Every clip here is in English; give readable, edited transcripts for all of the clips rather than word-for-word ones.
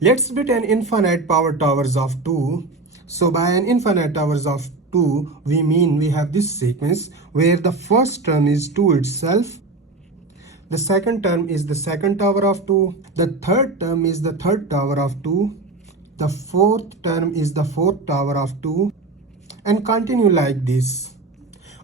Let's build an infinite power towers of 2. So by an infinite towers of 2, we mean we have this sequence where the first term is 2 itself, the second term is the second tower of 2, the third term is the third tower of 2, the fourth term is the fourth tower of 2, and continue like this.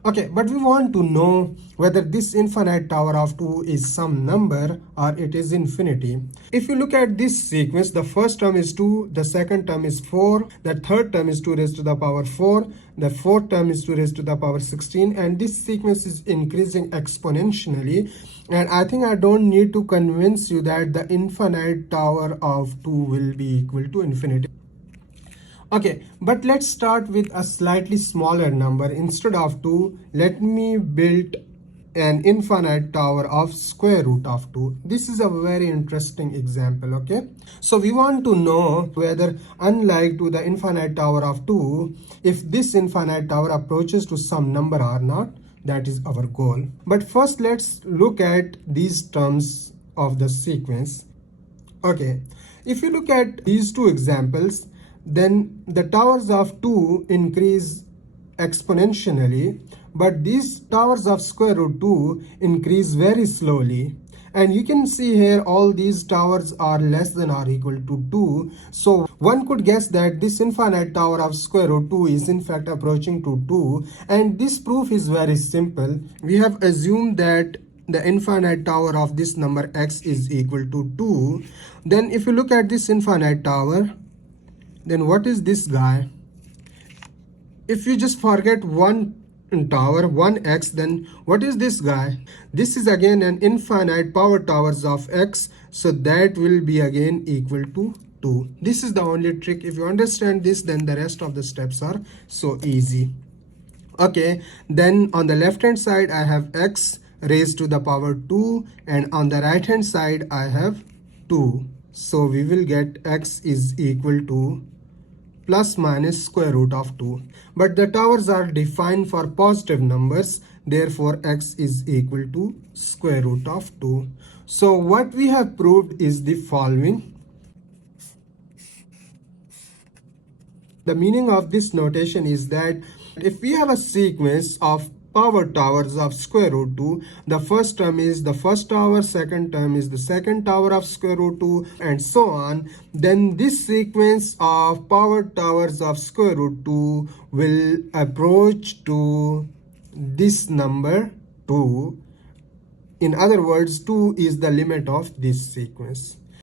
Okay, but we want to know whether this infinite tower of 2 is some number or it is infinity. If you look at this sequence, the first term is 2, the second term is 4, the third term is 2 raised to the power 4, the fourth term is 2 raised to the power 16, and this sequence is increasing exponentially. And I think I don't need to convince you that the infinite tower of 2 will be equal to infinity. Okay, but let's start with a slightly smaller number. Instead of 2, let me build an infinite tower of square root of 2. This is a very interesting example, okay? So we want to know whether, unlike to the infinite tower of 2, if this infinite tower approaches to some number or not. That is our goal. But first, let's look at these terms of the sequence. Okay, if you look at these two examples, then the towers of 2 increase exponentially, but these towers of square root 2 increase very slowly. And you can see here all these towers are less than or equal to 2. So one could guess that this infinite tower of square root 2 is in fact approaching to 2. And this proof is very simple. We have assumed that the infinite tower of this number x is equal to 2. Then if you look at this infinite tower, then what is this guy? If you just forget one tower, 1x, then what is this guy? This is again an infinite power towers of x, so that will be again equal to 2. This is the only trick. If you understand this, then the rest of the steps are so easy. Okay, then on the left hand side I have x raised to the power 2, and on the right hand side I have 2. So we will get x is equal to plus minus square root of 2. But the towers are defined for positive numbers, therefore x is equal to square root of 2. So what we have proved is the following. The meaning of this notation is that if we have a sequence of power towers of square root 2, the first term is the first tower, second term is the second tower of square root 2, and so on, then this sequence of power towers of square root 2 will approach to this number 2. In other words, 2 is the limit of this sequence.